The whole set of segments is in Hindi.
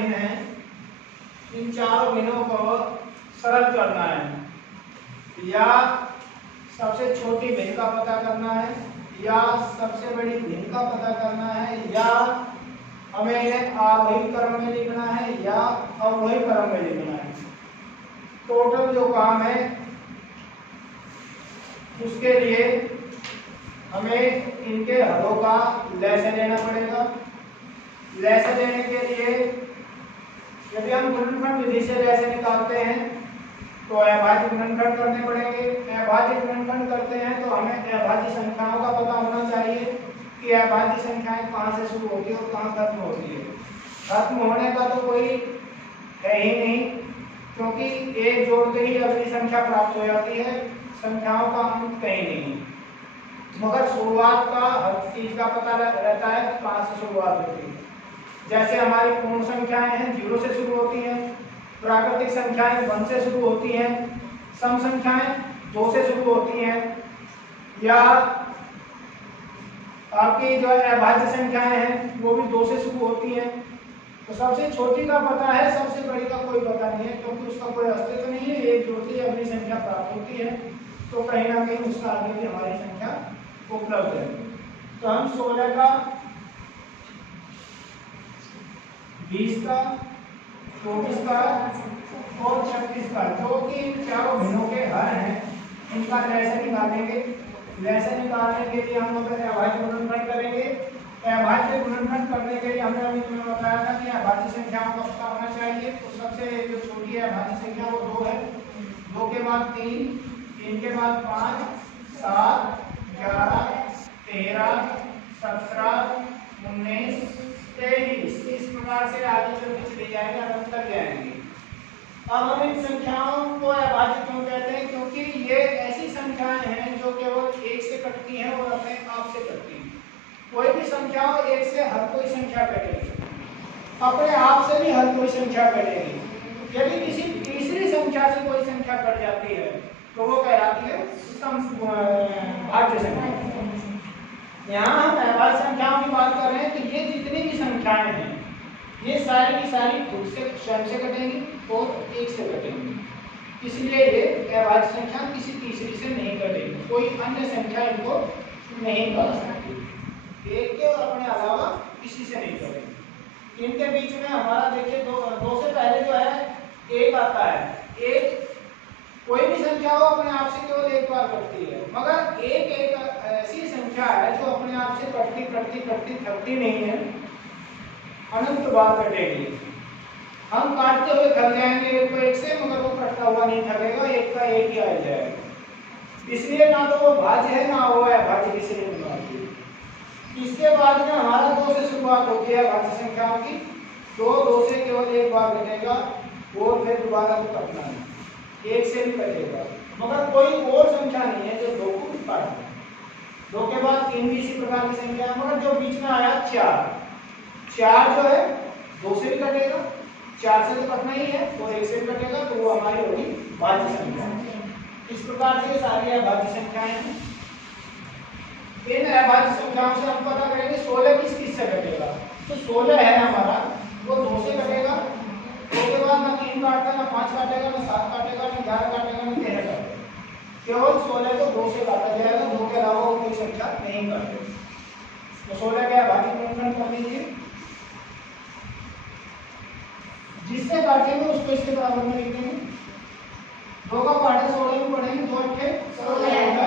भिन्न हैं, इन चारों भिन्नों को सरल करना है। या सबसे छोटी भिन्न का पता करना है, या सबसे बड़ी भिन्न का पता करना है, या हमें इन्हें आरोही क्रम में लिखना है या अवरोही क्रम में लिखना है। टोटल जो काम है उसके लिए हमें इनके हलों का लय लेना पड़ेगा। लय लेने के लिए यदि हम गुणनखंड विधि से लय निकालते हैं तो अभाज्य गुणनखंड करने पड़ेंगे। अभाज्य गुणनखंड करते हैं तो हमें अभाज्य संख्याओं का पता होना चाहिए कि अभाज्य संख्याएं कहाँ से शुरू होती है और कहाँ खत्म होती है। खत्म होने का तो कोई है ही नहीं, क्योंकि एक जोड़ते ही अगली संख्या प्राप्त हो जाती है, संख्याओं का अंत कहीं नहीं। मगर शुरुआत का हर चीज का पता रहता है कि कहाँ से शुरुआत होती है। जैसे हमारी पूर्ण संख्याएं हैं 0 से शुरू होती हैं, प्राकृतिक संख्याएं 1 से शुरू होती हैं, सम संख्याएं 2 से शुरू होती हैं, या आपकी जो अभाज्य संख्याएं हैं वो भी 2 से शुरू होती हैं। तो सबसे छोटी का पता है, सबसे बड़ी का कोई पता नहीं है, क्योंकि उसका कोई अस्तित्व नहीं है। एक जोड़ती है अपनी संख्या प्राप्त होती है, तो कहीं ना कहीं उसका आगे भी हमारी संख्या उपलब्ध है। तो हम 16 का, 20 का, 24 का और 36 का, जो कि इन चारों भिन्नों के हर हैं, इनका लय निकालेंगे। लय निकालने के लिए हम लोग अभाज्य गुणनखंड करेंगे। अभाज्य गुणनखंड करने के लिए हमने अभी तुम्हें बताया था कि अभाज्य संख्याओं का पता होना चाहिए। तो सबसे जो छोटी है अभाज्य संख्या वो 2 है, 2 के बाद 3, 3 के बाद 5, 7, 11, 13, 17, 19, 23। इस प्रकार से आगे चलते चले जाएंगे, अनंत तक जाएंगे। अब हम इन संख्याओं को अभाज्य क्यों कहते हैं? क्योंकि ये ऐसी संख्याएं हैं जो केवल 1 से कटती हैं और अपने आप से कटती हैं। कोई भी संख्या 1 से हर कोई संख्या कटेगी, अपने आप से भी हर कोई संख्या कटेगी। यदि किसी तीसरी संख्या से कोई संख्या कट जाती है तो वो कहलाती है भाज्य संख्या। यहाँ हम अभाज्य संख्याओं की बात कर रहे हैं, तो ये जितनी भी संख्याएं हैं ये सारी की सारी खुद से स्वयं से कटेंगी और 1 से कटेंगी। इसलिए ये अभाज्य संख्या किसी तीसरी से नहीं कटेगी, कोई अन्य संख्या इनको नहीं काट सकती। 1 के और अपने अलावा किसी से नहीं करेंगे। इनके बीच में हमारा देखिए 2 से पहले जो है 1 आता है। 1 कोई भी संख्या हो अपने आप से केवल 1 बार कटती है, मगर 1 एक ऐसी संख्या है जो अपने आप से कटती थकती नहीं है, अनंत बार कटेगी। हम काटते हुए थक जाएंगे 1 को 1 से, मगर वो कटता हुआ नहीं थकेगा, 1 का 1 ही आ जाएगा। इसलिए ना तो वो भाज्य है ना वो अभाज्य किसी ने बनाती है। इसके बाद में हमारा 2 से शुरुआत होती है भाज्य संख्याओं की। 2 से केवल 1 बार कटेगा और फिर दोबारा तो कटना है, 1 से भी कटेगा, मगर कोई और संख्या नहीं है जो 2 को काट दे। 2 के बाद 3 भी इसी प्रकार की संख्या है, मगर जो बीच में आया 4 जो है 2 से भी कटेगा, 4 से तो कटना ही है और 1 से भी कटेगा, तो वो हमारी होगी भाज्य संख्या। इस प्रकार से सारी अभाज्य संख्याएं हैं। इन अभाज्य संख्याओं से हम पता करेंगे 16 किस से कटेगा। तो 16 है हमारा, वो 2 से कटेगा। 2 के बाद ना 3 काटता, ना 5 काटेगा, ना 7 काटेगा, ना 11 काटेगा, ना 13 काटेगा। केवल 16 को 2 से काटा जाएगा, 2 के अलावा वो कोई संख्या नहीं काटेगी। तो 16 के अभाज्य गुणनखंड कर लीजिए। जिससे काटेंगे उसको इसके बराबर में लिख देंगे। 2 का पाठा 16 में पढ़ेंगे, 2 अट्ठे 16 होगा।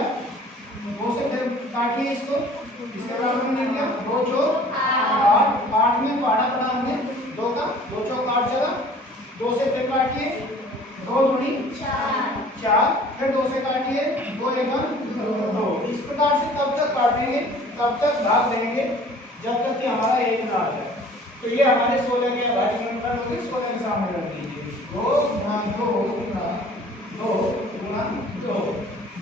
2 से फिर काटिए इसको, इसके बराबर में लिख दिया। 2 चौक 8, 8 में पाठा पढ़ा हमने 2 का, 2 चौक 8 जगह। 2 से फिर काटिए, 2 दूनी 4, फिर 2 से काटिए, 2 एकम 2। इस प्रकार से तब तक काटेंगे, तब तक भाग देंगे जब तक कि हमारा 1 ना आ जाए। तो ये हमारे 16 के अभाज्य गुणनखंड हो गए। 16 के सामने रख दीजिए। 2 गुणा 2 गुणा 2 गुणा 2।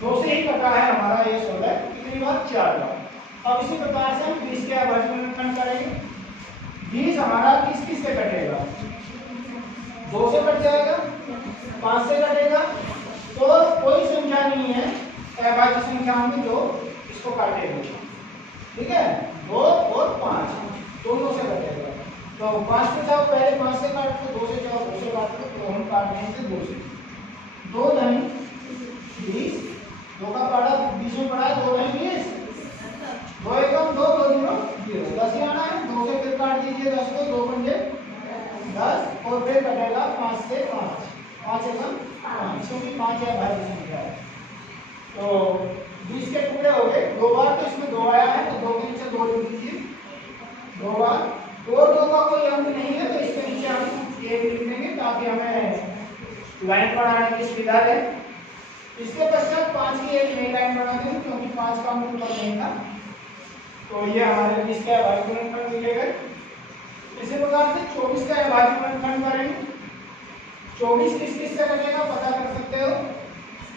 2 से ही कटा है हमारा ये 16, कितनी बार? 4 बार। अब इसी प्रकार से हम 20 के अभाज्य गुणनखंड करेंगे। 20 हमारा किस से कटेगा? 2 से कट जाएगा, 5 से कटेगा, तो कोई संख्या नहीं है अभाज्य संख्या में जो इसको काटेगा। ठीक है, 2 और 5 दोनों से कटेगा। तो 5 पे जाओ, पहले 5 से काट काटने से 2 से 2 धनी 20, 2 का पाड़ा बीच में पड़ा है, 2 धनी 20, 2 एकम 2, 2 जीरो 0, 10 ही आना है। 2 से फिर काट दीजिए 10 को, 2 पंजे 10 और फिर कटेगा 5 से 5, 5 एकम 5, क्योंकि 5 है भाई संख्या है। तो 20 के टुकड़े हो गए, 2 बार तो इसमें 2 आया है, तो 2 के नीचे 2 लिख दीजिए, 2 बार। और 2 का कोई अंक नहीं है तो इसके नीचे हम 1 लिख देंगे ताकि हमें लाइन बनाने की सुविधा है। इसके पश्चात 5 की एक नई लाइन बना देंगे क्योंकि 5 का अंक ऊपर नहीं था। तो ये हमारे 20 का अभाज्य गुणनखंड मिले गए। इसी प्रकार से 24 का अभाज्य गुणनखंड करेंगे। 24 किस किस से कटेगा पता कर सकते हो।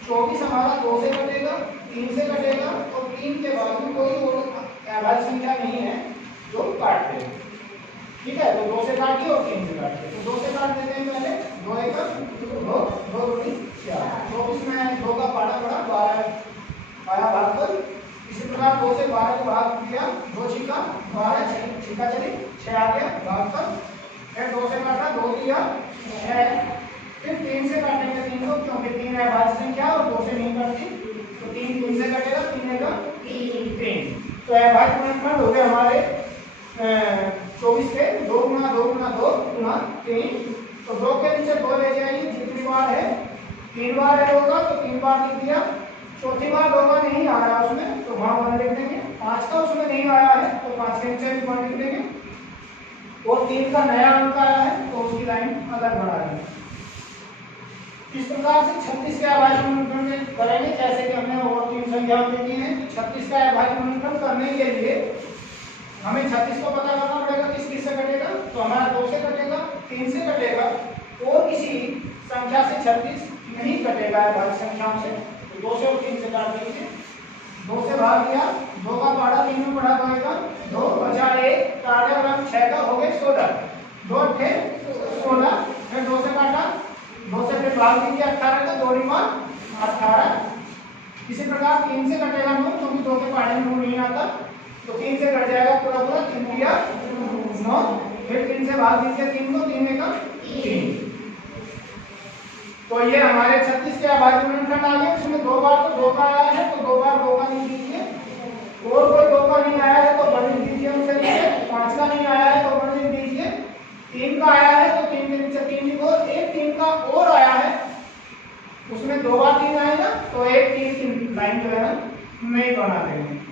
24 हमारा 2 से कटेगा, 3 से कटेगा और 3 के बाद में कोई और अभाज्य संख्या नहीं है जो काट देगा। ठीक है, तो 2 से काटिए और 3 से काटिए। तो 2 से काट देते हैं पहले, 2 एकम 2, 2 दूनी 4, 24 में 2 का पाड़ा पड़ा 12 आया भागफल। इसी प्रकार 2 से 12 को भाग दिया, 2 छिका 12, छिका चली 6 आ गया भागफल। फिर 2 से काटा 2 दिया 6, फिर 3 से काटेंगे 3 को क्योंकि 3 है अभाज्य संख्या और 2 से नहीं कटती, तो 3 3 से कटेगा, 3 एकम 3। तो अभाज्य गुणनखंड हो गए हमारे 24 के 2 गुना 2 गुना 2 गुना 3। तो 2 के नीचे 2 ले जाइए, जितनी बार है 3 बार है 2 का तो 3 बार लिख दिया। चौथी बार 2 का नहीं आया उसमें तो वहां 1 लिख देंगे। 5 का उसमें नहीं आया है तो 5 के नीचे भी 1 लिख देंगे। और 3 का नया अंक आया है तो उसकी लाइन अलग बढ़ा देंगे। इस प्रकार से 36 का अभाज्य गुणनखंड करेंगे जैसे कि हमने और 3 संख्याओं में की है। 36 का अभाज्य गुणनखंड करने के लिए हमें 36 को पता करना पड़ेगा किस किस से कटेगा। तो हमारा 2 से कटेगा, 3 से कटेगा और किसी संख्या से 36 नहीं कटेगा अभाज्य संख्याओं से। तो 2 से और 3 से काट दीजिए। 2 से भाग दिया, 2 का पाड़ा 3 में पड़ा होगा, 2 बचा 1 काटा और 6 का हो गए 16, 2 थे 16। फिर 2 से काटा, 2 से फिर भाग दीजिए 18 का, 2 × 18। इसी प्रकार 3 से कटेगा 9 क्योंकि 2 के पाड़े में 9 नहीं आता, तो 3 से कट जाएगा पूरा पूरा 3 दिया 9। फिर 3 से भाग दीजिए 3 को, 3 एकम 3। तो ये हमारे 36 के अभाज्य गुणनखंड आ गए। इसमें 2 बार तो 2 का आया है तो 2 बार 2 का लिख दीजिए। और कोई 2 का नहीं आया है तो 1 लिख दीजिए उनसे नीचे। 5 का नहीं आया है तो 1 लिख दीजिए। 3 का आया है तो 3 के नीचे 3 लिखो। एक 3 का और आया है उसमें 2 बार 3 आएगा तो एक 3 की लाइन जो है नहीं बना देंगे।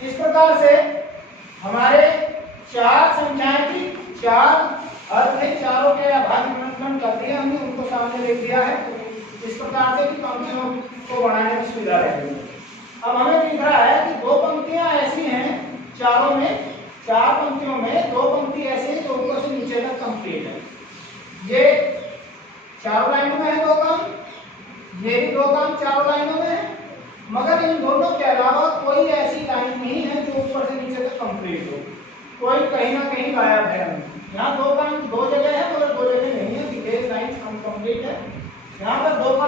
इस प्रकार से हमारे 4 संख्याएं थी, 4 अर्थ है, चारों के अभाज्य गुणनखंड कर दिए हमने, उनको सामने लिख दिया है। इस प्रकार से कि पंक्तियों को बनाने की सुविधा रहेगी। अब हमें दिख रहा है कि 2 पंक्तियां ऐसी हैं चारों में, 4 पंक्तियों में 2 पंक्ति ऐसी है जो ऊपर से नीचे तक कंप्लीट है। ये चारों लाइनों में है 2 काम, ये भी 2 काम चारों लाइनों में है, मगर इन दोनों के अलावा कोई ऐसी लाइन नहीं है जो ऊपर से नीचे तक कंप्लीट हो। कोई कहीं ना कहीं गायब है। यहाँ 2 काम 2 जगह है मगर 2 जगह नहीं है, ये लाइन अनकंप्लीट है। यहाँ पर 2 का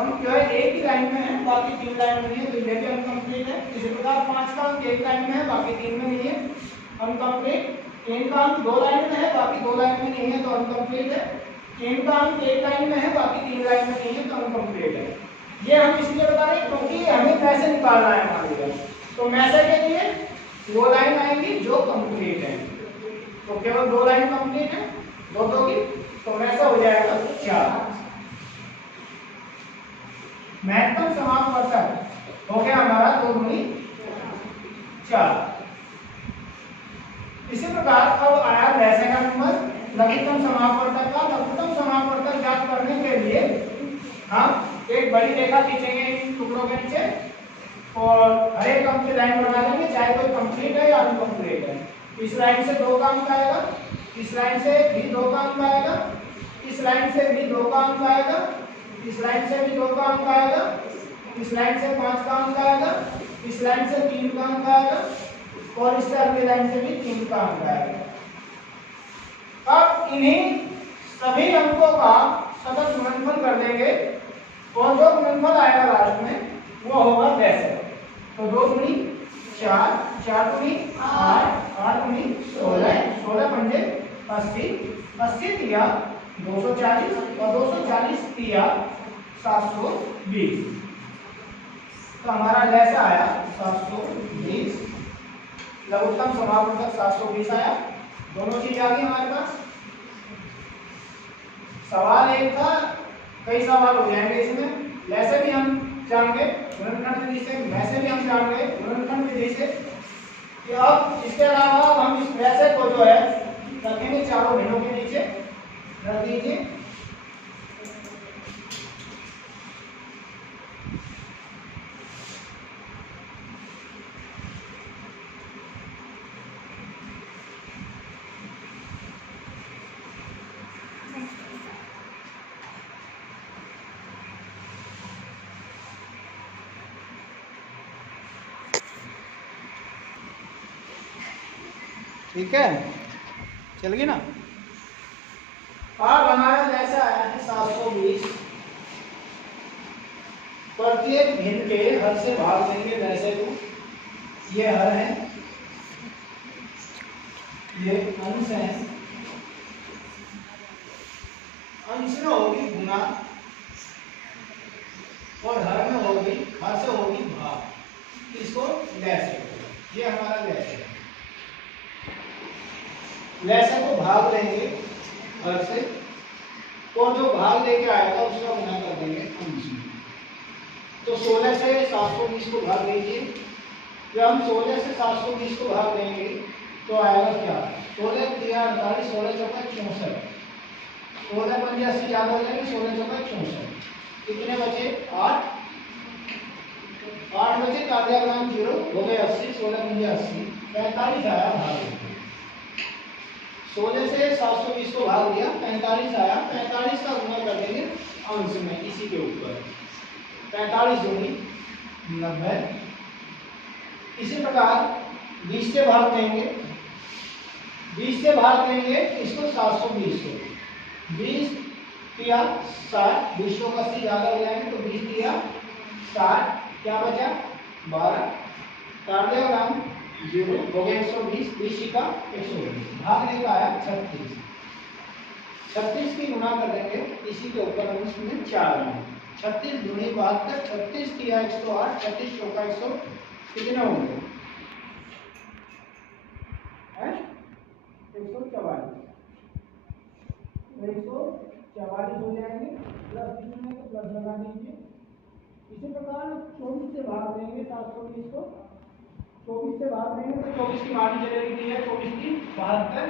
अंक जो है एक ही लाइन में है, बाकी 3 लाइन में नहीं है, तो ये भी अनकंप्लीट है। इसी प्रकार 5 का अंक एक लाइन में है, बाकी 3 में नहीं है, अनकंप्लीट। 3 का अंक 2 लाइन में है, बाकी 2 लाइन में नहीं है, तो अनकंप्लीट है। 3 का अंक 1 लाइन में है, बाकी 3 लाइन में नहीं है, तो अनकंप्लीट है। ये हम इसलिए बता रहे हैं क्योंकि हमें मैसे निकालना है हमारे। तो मैसे के लिए वो लाइन आएंगी जो कंप्लीट है, तो केवल 2 लाइन कंप्लीट है 2 की, तो मैसे हो जाएगा 4। महत्तम समापवर्तक हो गया हमारा 2 दूनी 4। इसी प्रकार अब आया लहसे का नंबर लघुत्तम समापवर्तक का। लघुत्तम समापवर्तक ज्ञात करने के लिए हम एक बड़ी रेखा खींचेंगे इन टुकड़ों के नीचे और हर एक अंक की लाइन बना देंगे, चाहे कोई कंप्लीट है या अनकंप्लीट है। इस लाइन से 2 का अंक आएगा, इस लाइन से भी 2 का अंक आएगा, इस लाइन से भी 2 का अंक आएगा, इस लाइन से भी 2 का अंक आएगा, इस लाइन से 5 का अंक आएगा, इस लाइन से 3 का अंक आएगा और इस अगली लाइन से भी 3 का अंक आएगा। अब इन्हीं सभी अंकों का सतत गुणनफल कर देंगे और जो गुणनफल आएगा लास्ट में वो होगा वैसे। तो 2 दूनी 4, 4 दूनी 8, 8 दूनी 16, 16 पंजे 80, 80 दिया 240 और 240 दिया 720, तो हमारा लैसा आया 720, लघुत्तम समापवर्धक 720 आया। दोनों चीज आ गई हमारे पास। सवाल एक था, कई सवाल हो जाएंगे इसमें। वैसे भी हम जान गए गुणनखंड विधि से, वैसे भी हम जान गए गुणनखंड विधि से कि अब इसके अलावा हम इस वैसे को जो है रखेंगे चारों भिन्नों के नीचे रख दीजिए। ठीक है, चल गई ना। अब हमारा जैसा आया है 720, प्रत्येक भिन्न के हर से भाग देंगे वैसे को। ये हर है, ये अंश है, अंश में होगी गुना और हर में होगी, हर से होगी भाग। इसको लैसे, ये हमारा लैसे है। लैसे को भाग लेंगे हर से, और जो भाग लेके आएगा उसका गुना कर देंगे अंश में। तो 16 से 720 को भाग दीजिए। जब हम 16 से 720 को भाग देंगे तो आएगा क्या, 16 दिया 48, 16 चौका 64, 16 पंजे 80 ज्यादा हो जाएंगे, 16 चौका 64, कितने बचे 8, 8 बचे, काटिया ग्राम 0 हो गए 80, 16 पंजे 80, 45 आया भाग। 16 से 720 को भाग दिया, 45 आया, 45 का गुना कर देंगे अंश में इसी के ऊपर, 45 दूनी 90। इसी प्रकार 20 से भाग देंगे, 20 से भाग देंगे इसको 720 को, 20 दिया 60, 20 का 80 ज्यादा हो जाएंगे तो 20 दिया 60, क्या बचा 12, काट देगा ग्राम 0 हो गया 120, 20 का 120, भाग लेकर आया 36, 36 की गुना कर देंगे इसी के ऊपर अंश में 4 में, 36 दूनी 72, 36 किया 108, 36 चौका 100, कितने होंगे 144, 144 हो जाएंगे, प्लस कितने तो प्लस लगा दीजिए। इसी प्रकार 24 से भाग देंगे 720 को, 24 से भाग देंगे तो 24 की मानी चलेगी दी है, 24 की 72,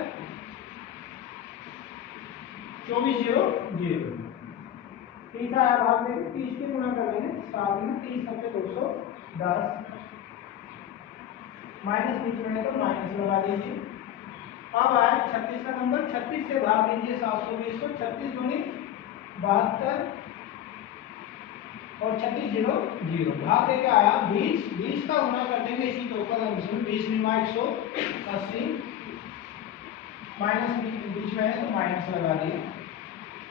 24 0 0, 30 आया भाग देंगे, 30 की गुना कर देंगे 7 में, 30 सबसे 210, माइनस बीच में है तो माइनस लगा दीजिए। अब आया 36 का नंबर, 36 से भाग दीजिए 720 को, 36 दूनी 72 और 36 0 0, भाग देके आया 20, 20 का गुना कर देंगे इसी के ऊपर अंश में, 20 निमा 180, माइनस बीच में है तो माइनस लगा दिया।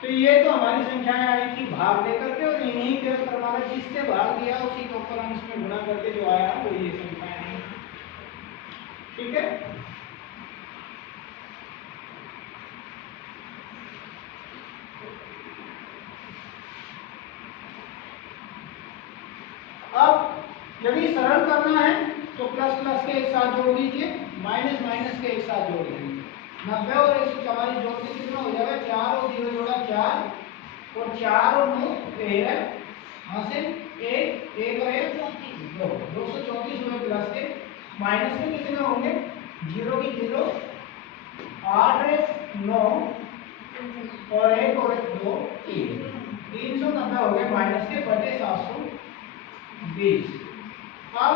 तो ये तो हमारी संख्याएं आई थी भाग दे करके, और इन्हीं के हमारा जिससे भाग दिया उसी के ऊपर अंश में गुना करके जो आया वो ये संख्याएं हैं। ठीक है, अब यदि सरल करना है तो प्लस प्लस के एक साथ जोड़ दीजिए, माइनस माइनस के एक साथ जोड़ देंगे, 90 और 144 जोड़ के कितना हो जाएगा, 4 और 0 जोड़ा 4 और 4 और 9 13, यहाँ से 1 और 1 2, 234 हुए प्लस के, माइनस में कितने होंगे 0 की 0, 8 9 और 1 और 2 3, 390 हो गए माइनस के बटे 720। अब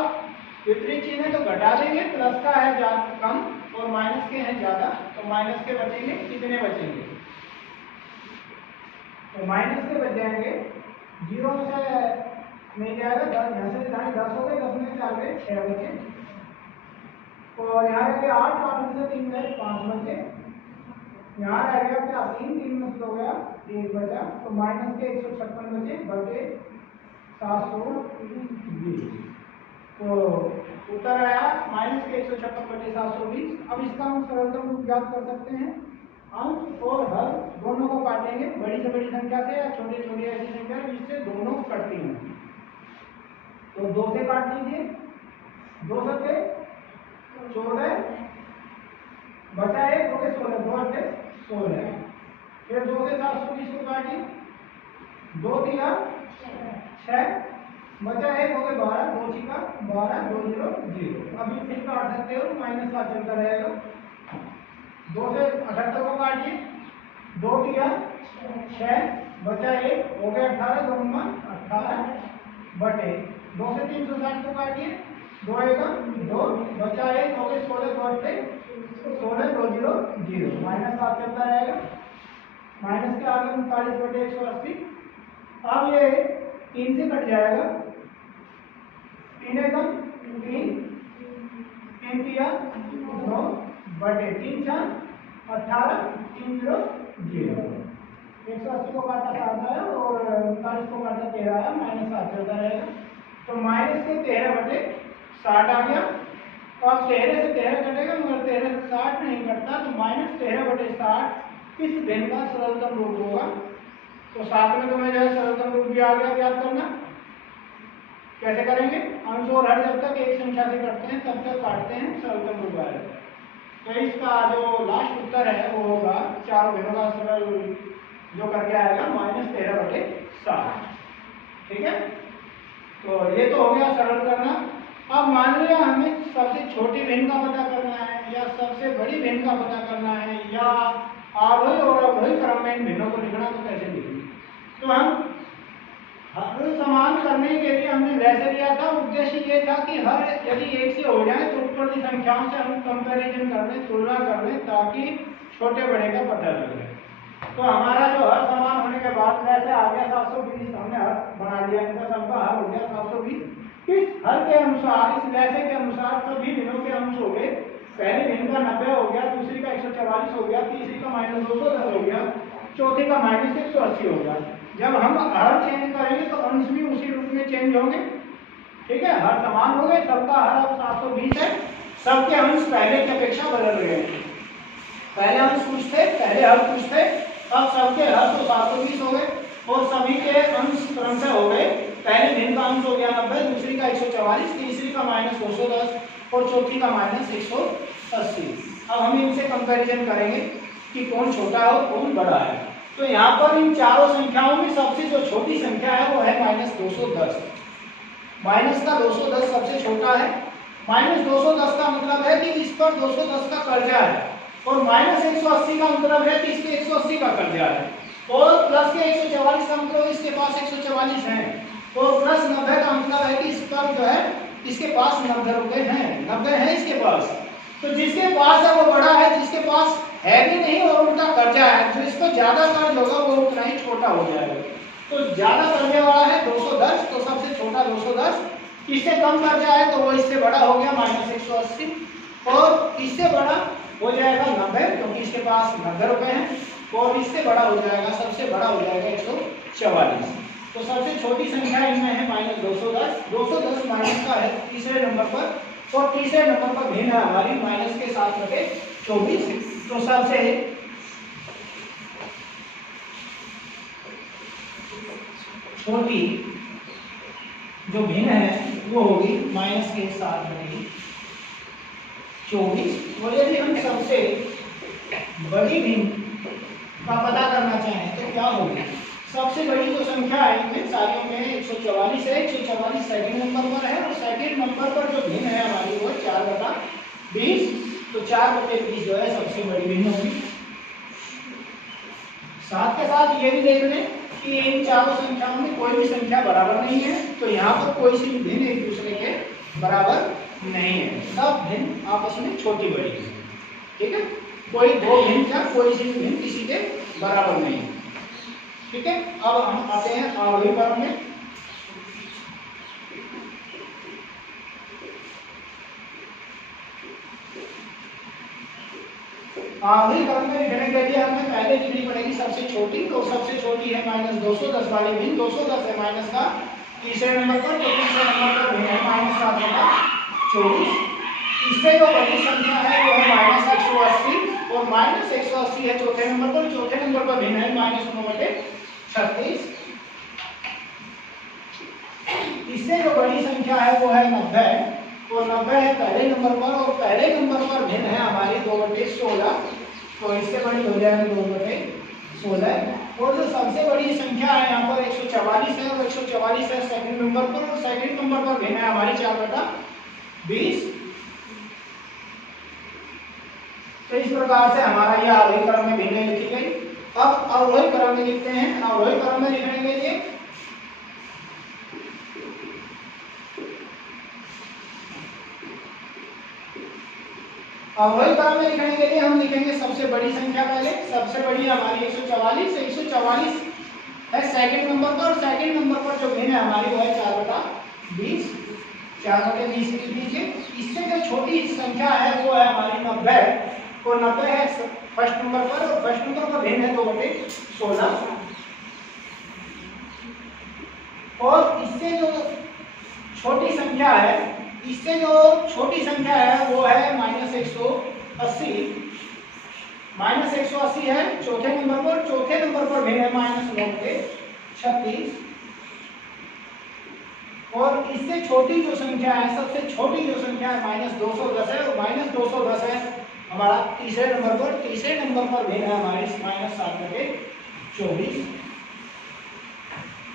विपरीत चिन्ह तो घटा देंगे, प्लस का है ज्यादा कम और माइनस के हैं ज्यादा, तो माइनस के बचेंगे, कितने बचेंगे, तो माइनस के बच जाएंगे 0 से नहीं जाएगा 10, यहाँ से 10 हो गए, 10 में 4 गए 6 बचे, और यहाँ रह गया 8, 8 में से 3 गए 5 बचे, यहाँ रह गया क्या 3, 3 में से हो गया 1 बचा, तो माइनस के 156 बचे बटे 720, तो उत्तर आया माइनस के 156 बटे 720। अब इसका हम सरलतम रूप ज्ञात कर सकते हैं, अंश और हर दोनों को काटेंगे से बड़ी संख्या से या छोटी छोटी ऐसी संख्या जिससे दोनों कटती हैं। तो 2 से काट लीजिए, 2 सत्ते 14, बचा 1 हो गए 16, 2 अट्ठे 16। फिर 2 से 720 को काटिए, 2 3 6, बचा 1 हो गए 12, 2 6 12, 2 0 0। अभी फिर काट सकते हो, माइनस का चलता रहेगा। 2 से 78 को काटिए, 2 3 6, बचा 1 हो गया 18, 2 18 बटे 2 से 360 को काटिए, 2 1 2, बचा 1 हो गए 16, 2 अट्ठे 16, 2 0 0। माइनस का चलता रहेगा, माइनस के आगे 39 बटे 180। अब ये 3 से कट जाएगा, 3 एकम 3, 3 तिया 2 बटे 3 4 18, 3 0 0। 180 को काटा 7 आया और 39 को काटा 13 आया, माइनस 7 चलता रहेगा। तो माइनस के 13 बटे 60 आ गया। तो अब 13 से 13 कटेगा, मगर 13 से 60 नहीं कटता, तो माइनस 13 बटे 60 किस भिन्न का सरलतम रूप होगा। तो साथ में तुम्हें जो है सरलतम रूप भी आ गया, याद करना कैसे करेंगे। अंश और हर जब तक एक संख्या से करते हैं तब तक काटते हैं, सरलतम रूप आएगा। तो इसका जो लास्ट उत्तर है वो होगा 4 भिन्नों का सरल जो करके आएगा -13 बटे 60। ठीक है, तो ये तो हो गया सरल करना। अब मान लिया हमें सबसे छोटी भिन्न का पता करना है या सबसे बड़ी भिन्न का पता करना है या आरोही और अवरोही क्रम में इन भिन्नों को लिखना, तो कैसे लिखेंगे। तो हम हर समान करने के लिए हमने वैसे लिया था, उद्देश्य ये था कि हर यदि एक से हो जाए तो ऊपर की संख्याओं से हम कंपैरिजन कर लें, तुलना कर लें, ताकि छोटे बड़े का पता लगे। तो हमारा जो हर समान होने के बाद वैसे आ गया 720, हमने हर बना लिया, इनका सबका हर हो गया 720। इस हर के अनुसार, इस वैसे के अनुसार सभी भिन्नों के अंश हो गए। पहले भिन्न का 90 हो गया, दूसरी का 144 हो गया, तीसरी का -210 हो गया, चौथी का -180 हो गया। जब हम हर चेंज करेंगे तो अंश भी उसी रूप में चेंज होंगे। ठीक है, हर समान हो गए, सबका हर अब 720 है, सबके अंश पहले की अपेक्षा बदल गए। पहले अंश कुछ थे, पहले हर कुछ थे, अब सबके हर तो 720 हो गए और सभी के अंश क्रम से हो गए। पहले भिन्न का अंश हो गया 90, दूसरी का 144, तीसरी का -210 और चौथी का -180। अब हम इनसे कंपैरिजन करेंगे कि कौन छोटा है और कौन बड़ा है। तो यहाँ पर इन चारों संख्याओं में सबसे जो छोटी संख्या है वो है -210। माइनस का 210 सबसे छोटा है। -210 का मतलब है कि इस पर 210 का कर्जा है और -180 का मतलब है कि इसके 180 का कर्जा है और प्लस के 144 का मतलब इसके पास 144 है और प्लस 90 का मतलब है कि इस पर जो है इसके पास 90 रुपए हैं, 90 है इसके पास। तो जिसके पास है वो बड़ा है, जिसके पास है भी नहीं और उनका कर्जा है, जो इस पर ज्यादा कर्ज होगा वो उतना ही छोटा हो जाएगा। तो ज्यादा कर्जे वाला है 210, तो सबसे छोटा 210। इससे कम कर्जा है तो वो इससे बड़ा हो गया -180 और इससे बड़ा हो जाएगा 90 क्योंकि इसके पास 90 रुपए हैं और इससे बड़ा हो जाएगा, सबसे बड़ा हो जाएगा 144। तो सबसे छोटी संख्या इनमें है -210। 210 माइनस का है तीसरे नंबर पर और तीसरे नंबर पर भिन्न है हमारी माइनस के 7 बटे 24। तो सबसे छोटी जो भिन्न है वो होगी माइनस के 7 बटे 24। और यदि हम सबसे बड़ी भिन्न का पता करना चाहें तो क्या होगी। सबसे बड़ी जो संख्या है इनमें सारियों में 144 है, 144 सेकंड नंबर पर है और सेकंड नंबर पर जो भिन्न है हमारी वो 4/20। तो 4/20 जो है सबसे बड़ी भिन्न होगी। साथ के साथ ये भी देख लें कि इन चारों संख्याओं में कोई भी संख्या बराबर नहीं है, तो यहाँ पर कोई सी भिन्न एक दूसरे के बराबर नहीं है, सब भिन्न आपस में छोटी बड़ी है। ठीक है, कोई दो भिन्न या कोई सी भिन्न किसी के बराबर नहीं है। ठीक है, अब हम आते हैं आरोही क्रम में। आरोही क्रम में लिखने के लिए हमें पहले लिखनी पड़ेगी सबसे छोटी। तो सबसे छोटी है -210 वाली भिन्न, 210 है माइनस का तीसरे नंबर पर, तो तीसरे नंबर पर भिन्न है -7 बटा 24। इससे जो बड़ी संख्या है वो है -180 और -180 है चौथे नंबर पर। चौथे नंबर पर भिन्न है -9/36। इससे जो बड़ी संख्या है वो है 90, तो 90 है पहले नंबर पर, और पहले नंबर पर भिन्न है हमारी 2/16, तो इससे बड़ी हो जाएगी 2/16। और जो सबसे बड़ी संख्या है यहाँ पर 144 है, और 144 है सेकंड नंबर पर, और सेकंड नंबर पर भिन्न है हमारी 4/20। तो इस प्रकार से हमारा यह आरोही क्रम में भिन्न लिखी गई। अब अवरोही क्रम में लिखते हैं। अवरोही क्रम में लिखने के लिए हम लिखेंगे सबसे बड़ी संख्या पहले। सबसे बड़ी हमारी 144 है, 144 है सेकंड नंबर पर, और सेकंड नंबर पर जो भिन्न है हमारी वो है 4/20। 4/20 लिख दीजिए। इससे जो छोटी संख्या है वो है हमारी 90, और 90 है फर्स्ट नंबर पर, और फर्स्ट नंबर पर भिन्न है 2/16। और इससे जो छोटी संख्या है वो है -180। -180 है चौथे नंबर पर, चौथे नंबर पर भिन्न है -9/36। और इससे छोटी जो संख्या है, सबसे छोटी जो संख्या है -210 है, और -210 है हमारा तीसरे नंबर पर। तीसरे नंबर पर भिन्न है हमारी -7/24।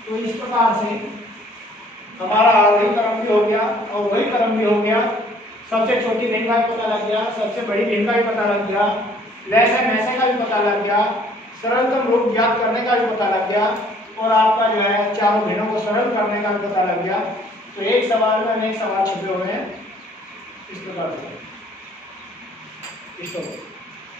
तो इस प्रकार से हमारा आरोही क्रम भी हो गया, अवरोही क्रम भी हो गया। सबसे छोटी भिन्न का भी पता लग गया, सबसे बड़ी भिन्न का भी पता लग गया, लैसे मैसे का भी पता लग गया, सरलतम रूप ज्ञात करने का भी पता लग गया, और आपका जो है चारों भिन्नों को सरल करने का भी पता लग गया। तो एक सवाल में अनेक सवाल छिपे हुए हैं इस प्रकार से।